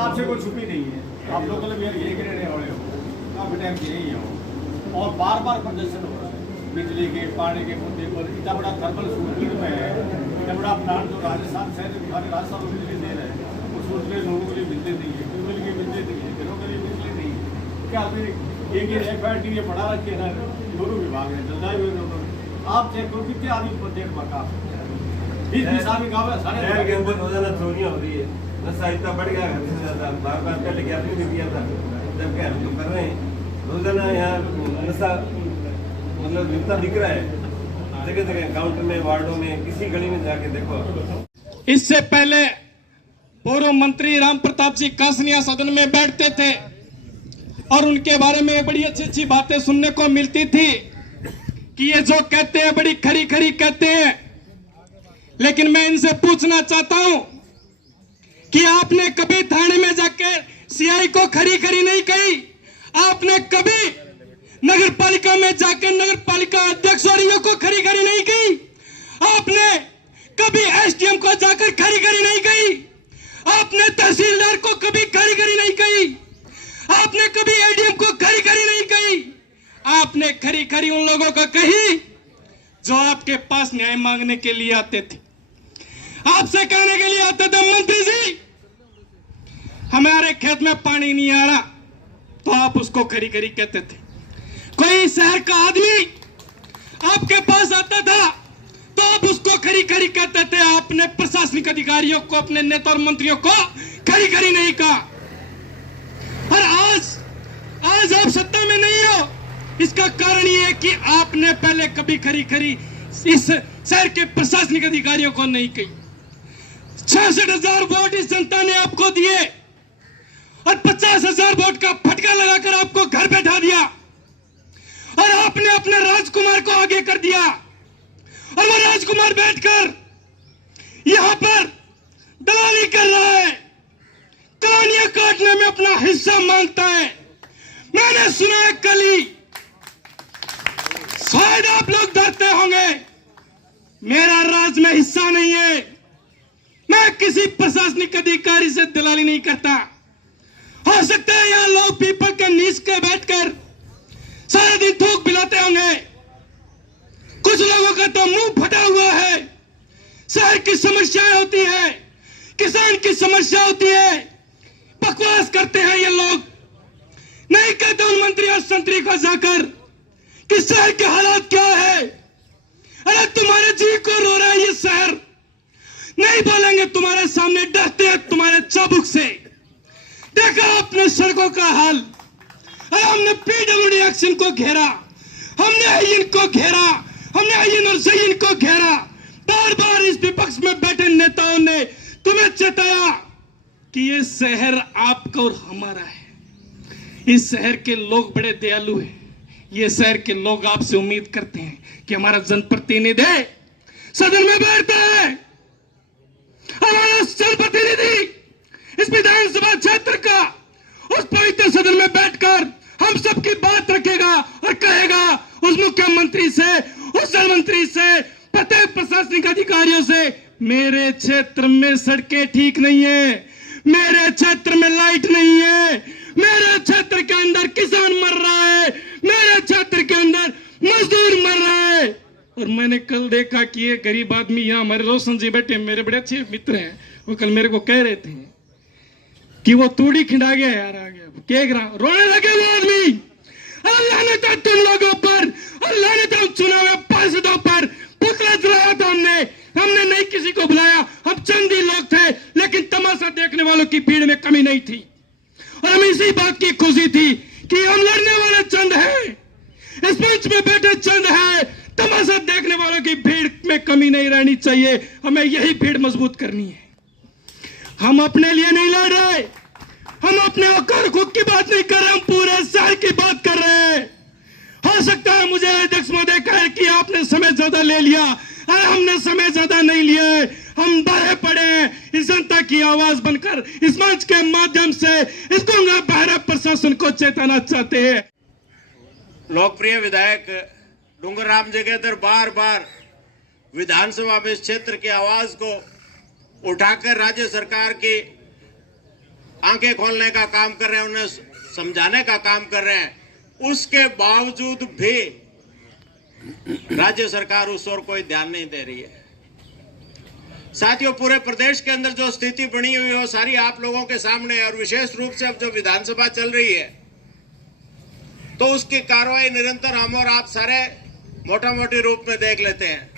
आपसे कोई छुपी नहीं है, आप लोकल में ये गिरने वाले हो, काफी टाइम से यही हो और बार बार प्रदर्शन हो रहा है बिजली के पानी के मुद्दे पर। इतना बड़ा थर्मल सूरजगढ़ में है, इतना बड़ा प्लांट जो राजस्थान शहर हमारे राजस्थान में बिजली दे रहे हैं, वो सूरजगढ़ लोगों के लिए बिजली नहीं है, ट्यूबवेल की बिजली नहीं है, घरों के लिए बिजली नहीं है। क्या अभी एक ही FIT ये पढ़ा रखे है ना, दोनों विभाग है जलदायु हुए दोनों। आप चेक करो कितने आदमी प्रत्येक मकान 20-20 आदमी गाँव है सारे के अंदर रोजाना चोरियां हो रही है, नशा इतना बढ़ गया घर से ज्यादा। बार बार पहले ज्ञापन भी किया था, जब क्या हम तो कर रहे हैं रोजाना यहाँ नशा मतलब इतना दिख रहा है जगह जगह, काउंटर में, वार्डों में, किसी गली में जाके देखो। इससे पहले पूर्व मंत्री राम प्रताप सिंह कासनिया सदन में बैठते थे और उनके बारे में बड़ी अच्छी अच्छी बातें सुनने को मिलती थी कि ये जो कहते हैं बड़ी खरी खरी कहते हैं। लेकिन मैं इनसे पूछना चाहता हूं कि आपने कभी थाने में जाकर CI को खरी खरी नहीं कही? आपने कभी नगर पालिका में जाकर नगर पालिका अध्यक्ष और को खरी खरी नहीं कही? आपने कभी SDM को जाकर खरी खरी नहीं कही? आपने तहसीलदार को कभी खरी खरी नहीं कही? आपने कभी ADM को खरी खरी नहीं कही? आपने खरी खरी उन लोगों को कही जो आपके पास न्याय मांगने के लिए आते थे, आपसे कहने के लिए आते थे मंत्री जी हमारे खेत में पानी नहीं आ रहा, तो आप उसको खरी खरी कहते थे। कोई शहर का आदमी आपके पास आता था तो आप उसको खरी खरी कहते थे। आपने प्रशासनिक अधिकारियों को, अपने नेता और मंत्रियों को खरी खरी नहीं कहा। और आज आप सत्ता में नहीं हो, इसका कारण यह है कि आपने पहले कभी खरी खरी इस शहर के प्रशासनिक अधिकारियों को नहीं कही। 66,000 वोट इस जनता ने आपको दिए और 50,000 वोट का फटका लगाकर आपको घर बैठा दिया और आपने अपने राजकुमार को आगे कर दिया और वो राजकुमार बैठकर यहां पर दलाली कर रहा है, कहानियां काटने में अपना हिस्सा मांगता है। मैंने सुना है कल ही, शायद आप लोग डरते होंगे, मेरा राज में हिस्सा नहीं है, मैं किसी प्रशासनिक अधिकारी से दलाली नहीं करता। हो सकता है यहां लोग पीपल के नीचे के बैठकर सारा दिन थूक पिलाते होंगे, कुछ लोगों का तो मुंह फटा हुआ है। शहर की समस्याएं होती है, किसान की समस्या होती है, बकवास करते हैं ये लोग। नहीं कहते उन मंत्री और संतरी को जाकर कि शहर के हालात क्या है। अरे तुम्हारे जी को रो रहा है ये शहर, नहीं बोलेंगे तुम्हारे सामने, डरते हैं तुम्हारे चाबुक से। देखा आपने सड़कों का हाल, अरे हमने PWD एक्शन को घेरा, हमने इनको घेरा, हमने आइन और सहीन को घेरा। बार बार इस विपक्ष में बैठे नेताओं ने तुम्हें चेताया कि ये शहर आपका और हमारा है। इस शहर के लोग बड़े दयालु हैं, ये शहर के लोग आपसे उम्मीद करते हैं कि हमारा जनप्रतिनिधि सदन में बैठता है, हमारा जनप्रतिनिधि इस विधानसभा क्षेत्र का उस पवित्र सदन में बैठकर हम सबकी बात रखेगा और कहेगा उस मुख्यमंत्री से, उस जल मंत्री से, प्रत्येक प्रशासनिक अधिकारियों से, मेरे क्षेत्र में सड़कें ठीक नहीं है, मेरे क्षेत्र में लाइट नहीं है, मेरे क्षेत्र के अंदर किसान मर रहा है, मेरे क्षेत्र के अंदर मजदूर मर रहा है। और मैंने कल देखा कि ये गरीब आदमी यहाँ हमारे रोशन जी बैठे, मेरे बड़े अच्छे मित्र हैं, वो कल मेरे को कह रहे थे कि वो तूड़ी खिंडा गया यार, आ गया रोने लगे वो आदमी। अल्लाह ने तो तुम लोगों पर, अल्लाह ने तो चुने हुए पार्षदों पर पुतला जलाया था। हमने नहीं किसी को बुलाया, हम चंद ही लोग थे, लेकिन तमाशा देखने वालों की भीड़ में कमी नहीं थी। और हमें इसी बात की खुशी थी कि हम लड़ने वाले चंद हैं, इस मंच में बैठे चंद हैं, तमाशा देखने वालों की भीड़ में कमी नहीं रहनी चाहिए, हमें यही भीड़ मजबूत करनी है। हम अपने लिए नहीं लड़ रहे, हम अपने औकात खुद की बात नहीं कर रहे, हम पूरे शहर की बात कर रहे हैं। हो सकता है मुझे अध्यक्ष महोदय कहे कि आपने समय ज्यादा ले लिया, अरे हमने समय ज्यादा नहीं लिया है, हम बहे पड़े हैं इस जनता की आवाज बनकर। इस मंच के माध्यम से इस गंगा बहरा प्रशासन को चेताना चाहते हैं। लोकप्रिय विधायक डूंगरराम जगेदर बार बार विधानसभा में इस क्षेत्र की आवाज को उठाकर राज्य सरकार की आंखें खोलने का काम कर रहे हैं, उन्हें समझाने का काम कर रहे हैं, उसके बावजूद भी राज्य सरकार उस ओर कोई ध्यान नहीं दे रही है। साथियों, पूरे प्रदेश के अंदर जो स्थिति बनी हुई है वो सारी आप लोगों के सामने है, और विशेष रूप से अब जो विधानसभा चल रही है तो उसकी कार्रवाई निरंतर हम और आप सारे मोटा मोटी रूप में देख लेते हैं।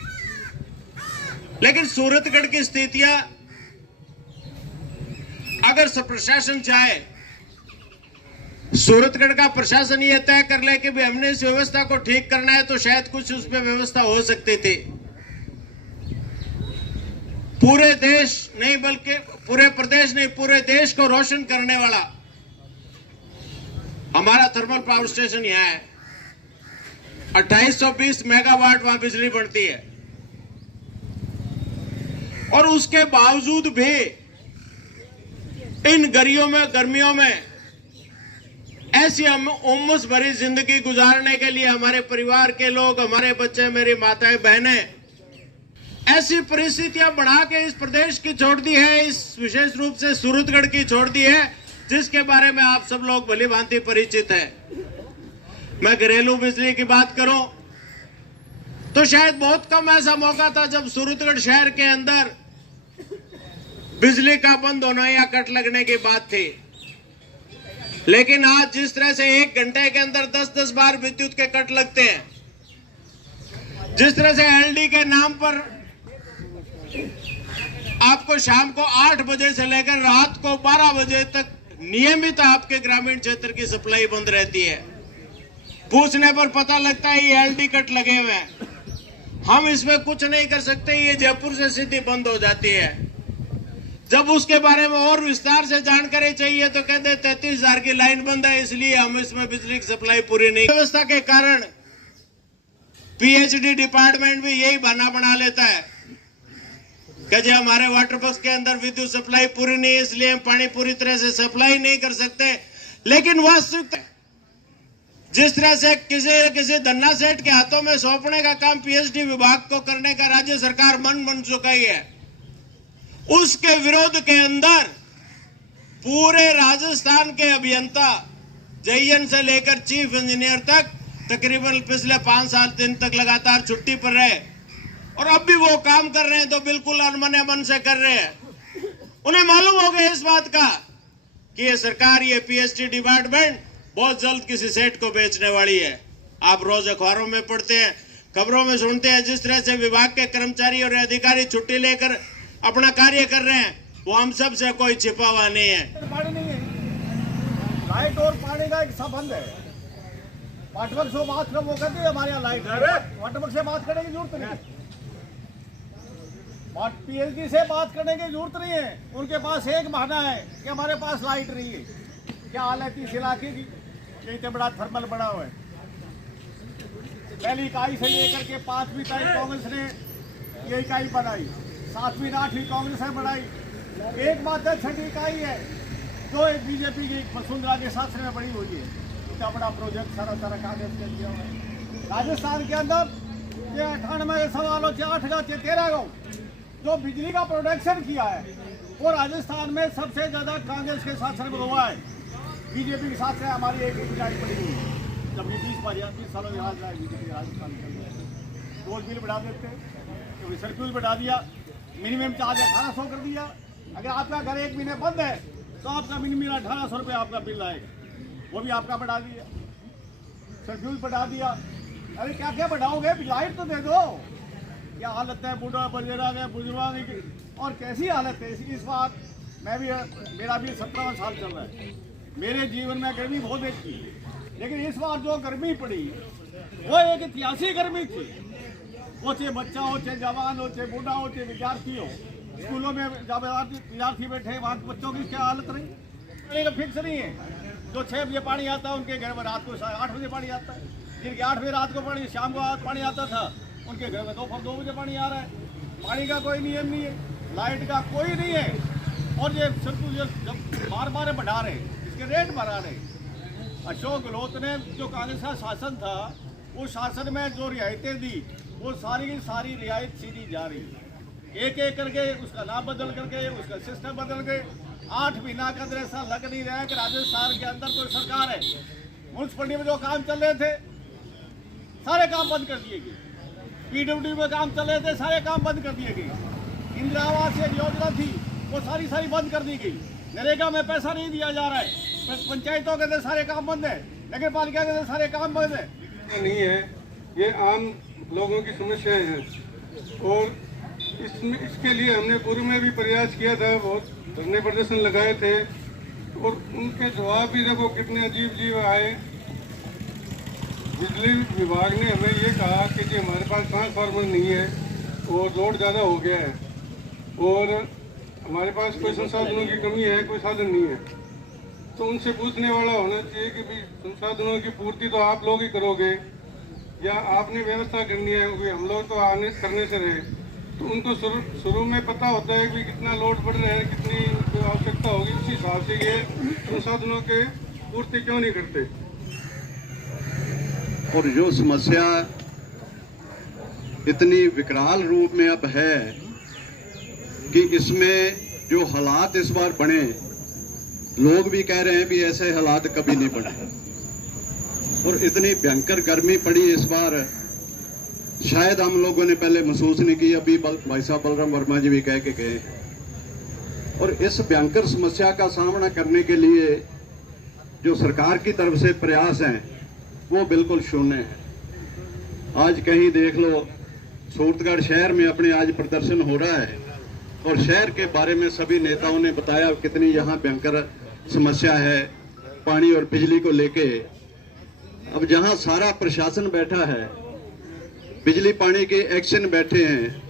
लेकिन सूरतगढ़ की स्थितियां अगर प्रशासन चाहे, सूरतगढ़ का प्रशासन ये तय कर ले कि भी हमने इस व्यवस्था को ठीक करना है, तो शायद कुछ उस पर व्यवस्था हो सकती थी। पूरे देश नहीं बल्कि पूरे प्रदेश नहीं, पूरे देश को रोशन करने वाला हमारा थर्मल पावर स्टेशन यहां है। 2820 मेगावाट वहां बिजली बनती है, और उसके बावजूद भी इन गर्मियों में ऐसी हम उम्मस भरी जिंदगी गुजारने के लिए हमारे परिवार के लोग, हमारे बच्चे, मेरी माताएं बहनें ऐसी परिस्थितियां बढ़ा के इस प्रदेश की छोड़ दी है, इस विशेष रूप से सूरतगढ़ की छोड़ दी है, जिसके बारे में आप सब लोग भली भांति परिचित है। मैं घरेलू बिजली की बात करूं तो शायद बहुत कम ऐसा मौका था जब सूरतगढ़ शहर के अंदर बिजली का बंद होना या कट लगने की बात थी। लेकिन आज जिस तरह से 1 घंटे के अंदर 10-10 बार विद्युत के कट लगते हैं, जिस तरह से एलडी के नाम पर आपको शाम को 8 बजे से लेकर रात को 12 बजे तक नियमित आपके ग्रामीण क्षेत्र की सप्लाई बंद रहती है। पूछने पर पता लगता है ये एलडी कट लगे हुए हैं, हम इसमें कुछ नहीं कर सकते, ये जयपुर से सीधी बंद हो जाती है। जब उसके बारे में और विस्तार से जानकारी चाहिए तो कहते 33,000 की लाइन बंद है, इसलिए हम इसमें बिजली की सप्लाई पूरी नहीं। व्यवस्था के कारण पीएचडी डिपार्टमेंट भी यही बहाना बना लेता है कि जी हमारे वाटर वर्क्स के अंदर विद्युत सप्लाई पूरी नहीं है, इसलिए हम पानी पूरी तरह से सप्लाई नहीं कर सकते। लेकिन वास्तविकता जिस तरह से किसी धन्ना सेठ के हाथों में सौंपने का काम पीएचडी विभाग को करने का राज्य सरकार मन बन चुका ही है, उसके विरोध के अंदर पूरे राजस्थान के अभियंता जयन से लेकर चीफ इंजीनियर तक तकरीबन पिछले 5-7 दिन तक लगातार छुट्टी पर रहे, और अब भी वो काम कर रहे हैं तो बिल्कुल अनमने मन से कर रहे हैं। उन्हें मालूम हो गया इस बात का कि ये सरकार, ये पीएचडी डिपार्टमेंट बहुत जल्द किसी सेठ को बेचने वाली है। आप रोज अखबारों में पढ़ते हैं, खबरों में सुनते हैं, जिस तरह से विभाग के कर्मचारी और अधिकारी छुट्टी लेकर अपना कार्य कर रहे हैं, वो हम सब से कोई छिपा हुआ नहीं है। पानी नहीं है, लाइट और पानी का एक संबंध है। वाटवर्क से बात कर, वो कहते हैं हमारे यहाँ लाइट, वाटवर्क से बात करने की जरूरत नहीं है, पीएचडी से बात करने की जरूरत नहीं है। उनके पास एक बहाना है कि हमारे पास लाइट नहीं है। क्या हालत है इस इलाके की? यही तो बड़ा थर्मल बड़ा हुआ है। पहली इकाई से लेकर के 5वीं तक कांग्रेस ने ये इकाई बनाई, 7वीं 8वीं कांग्रेस ने बनाई। एक बात है, 6ठी इकाई है जो एक बीजेपी की वसुंधरा के शासन में बनी हुई है। इतना बड़ा प्रोजेक्ट सारा कागज के दिया हुआ है। राजस्थान के अंदर ये 98 सवालों से 8 गाँव 13 गाँव जो बिजली का प्रोडक्शन किया है, वो राजस्थान में सबसे ज्यादा कांग्रेस के शासन में हुआ है। बीजेपी के साथ हमारी एक इकाई पड़ी हुई है, जबकि 20 सालों यहाँ बीजेपी राजस्थान में रोज बिल बढ़ा देते हैं, तो सर्कुलर बढ़ा दिया, मिनिमम चार्ज 1800 कर दिया। अगर आपका घर 1 महीने बंद है तो आपका मिनिमम 1800 रुपये आपका बिल आएगा, वो भी आपका बढ़ा दिया। सर्कुलर बढ़ा दिया। अरे क्या क्या बढ़ाओगे, लाइट तो दे दो। क्या हालत है बूढ़ा बुजुर्गों की, और कैसी हालत है इस बार। मेरा भी 17वां साल चल रहा है। मेरे जीवन में गर्मी बहुत देखी, लेकिन इस बार जो गर्मी पड़ी वो एक ऐतिहासिक गर्मी थी। वो चाहे बच्चा हो, चाहे जवान हो, चाहे बूढ़ा हो, चाहे विद्यार्थी हो, स्कूलों में जब विद्यार्थी बैठे वहाँ बच्चों की क्या हालत रही। पानी का फिक्स नहीं है। जो 6 बजे पानी आता है उनके घर में रात को 8 बजे पानी आता है। जिनके 8 बजे रात को पानी, शाम को पानी आता था, उनके घर में दोपहर 2 बजे पानी आ रहा है। पानी का कोई नियम नहीं है, लाइट का कोई नहीं है। और ये जब बार बढ़ा रहे, इसके रेट बढ़ा रहे। अशोक गहलोत ने जो कांग्रेस का शासन था, उस शासन में जो रियायतें दी वो सारी की सारी रियायत सीधी जा रही है। एक एक करके उसका नाम बदल करके, उसका सिस्टम बदल गए। 8 महीना के अंदर ऐसा लग नहीं रहा है कि राजस्थान के अंदर कोई सरकार है। म्यूनसिपलिटी में जो काम चल रहे थे सारे काम बंद कर दिए गए, पीडब्ल्यूडी में काम चल रहे थे सारे काम बंद कर दिए गए, इंदिरा आवास एक योजना थी वो सारी बंद कर दी गई, नरेगा में पैसा नहीं दिया जा रहा है, पंचायतों के अंदर सारे काम बंद है, नगर पालिका के अंदर सारे काम बंद है। नहीं है, ये आम लोगों की समस्याएं हैं और इसके लिए हमने पूर्व में भी प्रयास किया था, बहुत धरने प्रदर्शन लगाए थे और उनके जवाब भी देखो कितने अजीब आए। बिजली विभाग ने हमें ये कहा कि जी हमारे पास ट्रांसफार्मर नहीं है और लोड ज़्यादा हो गया है और हमारे पास कोई संसाधनों की कमी है, कोई साधन नहीं है। तो उनसे पूछने वाला होना चाहिए कि भाई संसाधनों की पूर्ति तो आप लोग ही करोगे या आपने व्यवस्था करनी है, क्योंकि हम लोग तो आने करने से रहे। तो उनको शुरू में पता होता है कि कितना लोड बढ़ रहा है, कितनी उनको आवश्यकता होगी, उसी हिसाब से ये संसाधनों के पूर्ति क्यों नहीं करते। और जो समस्या इतनी विकराल रूप में अब है कि इसमें जो हालात इस बार बने, लोग भी कह रहे हैं भी ऐसे हालात कभी नहीं बने और इतनी भयंकर गर्मी पड़ी इस बार, शायद हम लोगों ने पहले महसूस नहीं की। अभी भाई साहब बलराम वर्मा जी भी कह के गए। और इस भयंकर समस्या का सामना करने के लिए जो सरकार की तरफ से प्रयास हैं वो बिल्कुल शून्य है। आज कहीं देख लो, सूरतगढ़ शहर में अपने आज प्रदर्शन हो रहा है और शहर के बारे में सभी नेताओं ने बताया कितनी यहाँ भयंकर समस्या है पानी और बिजली को लेके। अब जहाँ सारा प्रशासन बैठा है, बिजली पानी के एक्शन बैठे हैं,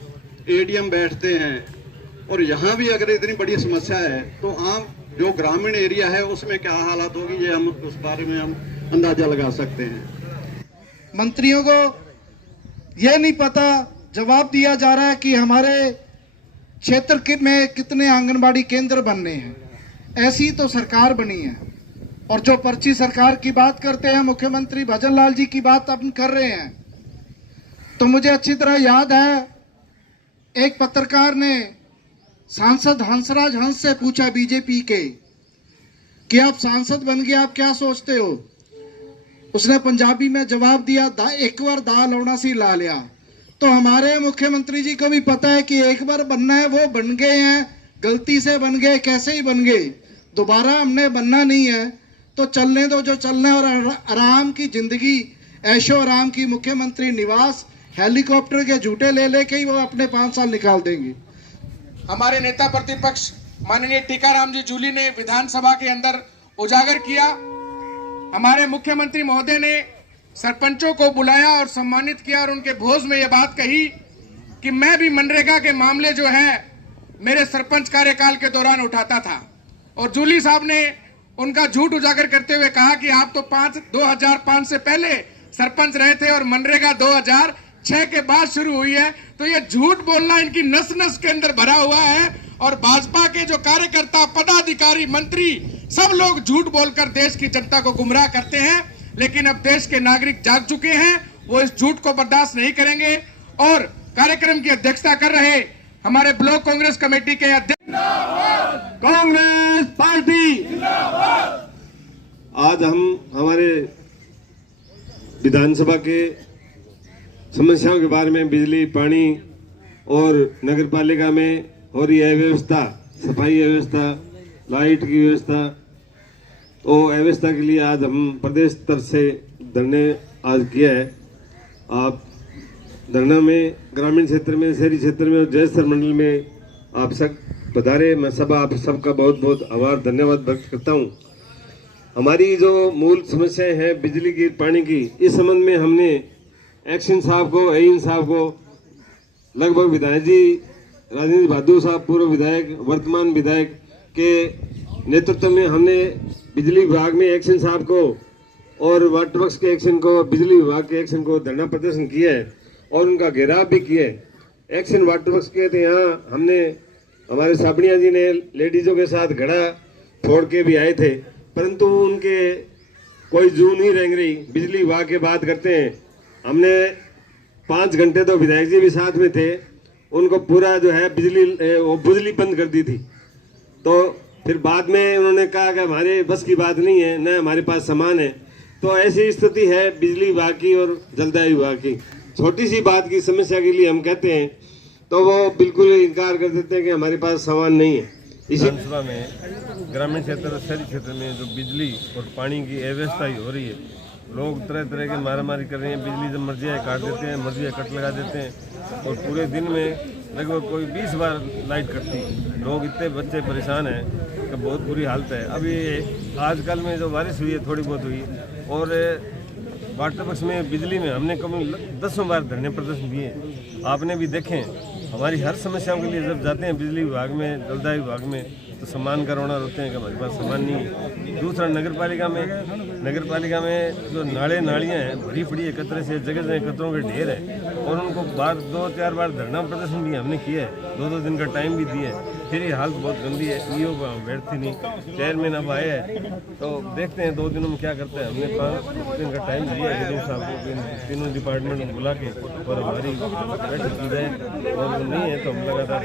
एडीएम बैठते हैं और यहाँ भी अगर इतनी बड़ी समस्या है तो आम जो ग्रामीण एरिया है उसमें क्या हालात होगी, ये हम उस बारे में हम अंदाजा लगा सकते हैं। मंत्रियों को यह नहीं पता, जवाब दिया जा रहा है कि हमारे क्षेत्र में कितने आंगनबाड़ी केंद्र बनने हैं। ऐसी तो सरकार बनी है। और जो पर्ची सरकार की बात करते हैं, मुख्यमंत्री भजन लाल जी की बात अपन कर रहे हैं, तो मुझे अच्छी तरह याद है एक पत्रकार ने सांसद हंसराज हंस से पूछा बीजेपी के कि आप सांसद बन गए, आप क्या सोचते हो। उसने पंजाबी में जवाब दिया, एक बार दा लौड़ा सी ला लिया। तो हमारे मुख्यमंत्री जी को भी पता है कि एक बार बनना है, वो बन गए हैं, गलती से बन गए, कैसे ही बन गए, दोबारा हमने बनना नहीं है। तो चलने दो जो चलना है और आराम की जिंदगी, ऐशो आराम की मुख्यमंत्री निवास, हेलीकॉप्टर के झूठे ले लेके ही वो अपने 5 साल निकाल देंगे। हमारे नेता प्रतिपक्ष माननीय टीकाराम जी जूली ने विधानसभा के अंदर उजागर किया। हमारे मुख्यमंत्री महोदय ने सरपंचों को बुलाया और सम्मानित किया और उनके भोज में यह बात कही कि मैं भी मनरेगा के मामले जो है मेरे सरपंच कार्यकाल के दौरान उठाता था। और जूली साहब ने उनका झूठ उजागर करते हुए कहा कि आप तो 2005 से पहले सरपंच रहे थे और मनरेगा 2006 के बाद शुरू हुई है। तो ये झूठ बोलना इनकी नस नस के अंदर भरा हुआ है और भाजपा के जो कार्यकर्ता, पदाधिकारी, मंत्री सब लोग झूठ बोलकर देश की जनता को गुमराह करते हैं। लेकिन अब देश के नागरिक जाग चुके हैं, वो इस झूठ को बर्दाश्त नहीं करेंगे। और कार्यक्रम की अध्यक्षता कर रहे हमारे ब्लॉक कांग्रेस कमेटी के अध्यक्ष कांग्रेस पार्टी। आज हम हमारे विधानसभा के समस्याओं के बारे में, बिजली, पानी और नगर पालिका में हो रही अव्यवस्था, सफाई व्यवस्था, लाइट की व्यवस्था, तो अव्यवस्था के लिए आज हम प्रदेश स्तर से धरने आज किया है। आप धरना में ग्रामीण क्षेत्र में, शहरी क्षेत्र में और जयस्तर मंडल में आप सब पधारे। मैं सब आप सबका बहुत बहुत आभार, धन्यवाद व्यक्त करता हूँ। हमारी जो मूल समस्याएं हैं बिजली की, पानी की, इस संबंध में हमने एक्शन साहब को, एइन साहब को, लगभग विधायक जी राजेंद्र बहादुर साहब पूर्व विधायक, वर्तमान विधायक के नेतृत्व में हमने बिजली विभाग में एक्शन साहब को और वाटर वर्क्स के एक्शन को, बिजली विभाग के एक्शन को धरना प्रदर्शन किया है और उनका घेराव भी किया है। एक्शन वाटर वर्क्स के थे, यहाँ हमने हमारे साबड़िया जी ने लेडीजों के साथ घड़ा फोड़ के भी आए थे, परंतु उनके कोई जू नहीं रेंग रही। बिजली विभाग की बात करते हैं, हमने 5 घंटे तो विधायक जी भी साथ में थे, उनको पूरा जो है बिजली बंद कर दी थी। तो फिर बाद में उन्होंने कहा कि हमारे बस की बात नहीं है, न हमारे पास सामान है। तो ऐसी स्थिति है बिजली विभाग की और जलदाय विभाग की। छोटी सी बात की समस्या के लिए हम कहते हैं तो वो बिल्कुल इनकार कर देते हैं कि हमारे पास सामान नहीं है। इसी विधानसभा में ग्रामीण क्षेत्र और शहरी क्षेत्र में जो बिजली और पानी की अव्यवस्था हो रही है, लोग तरह तरह के मारामारी कर रहे हैं। बिजली जब मर्जी है काट देते हैं, मर्जी है कट लगा देते हैं और पूरे दिन में लगभग कोई 20 बार लाइट कटती है। लोग इतने बच्चे परेशान हैं कि बहुत बुरी हालत है। अभी आजकल में जो बारिश हुई है थोड़ी बहुत हुई, और वाटर वर्क्स में बिजली में हमने कम 10 बार धरने प्रदर्शन दिए। आपने भी देखें, हमारी हर समस्याओं के लिए जब जाते हैं बिजली विभाग में, जलदाय विभाग में, तो सामान का रोना रोते हैं कि हमारे पास सामान नहीं है। दूसरा नगर पालिका में जो नालियाँ हैं भरी पड़ी है कचरे से, जगह जगह कचरों के ढेर है, और उनको 2-4 बार धरना प्रदर्शन भी हमने किया है, 2-2 दिन का टाइम भी दिया है, फिर ये हालत बहुत गंदी है। ईओ को हम बैठते नहीं, चेयरमैन अब आए हैं तो देखते हैं 2 दिनों में क्या करते हैं। हमने 5 दिन का टाइम दिया है साहब को, तीनों डिपार्टमेंट में बुला के और हमारी बैठक की जाए, और नहीं है तो हम लगातार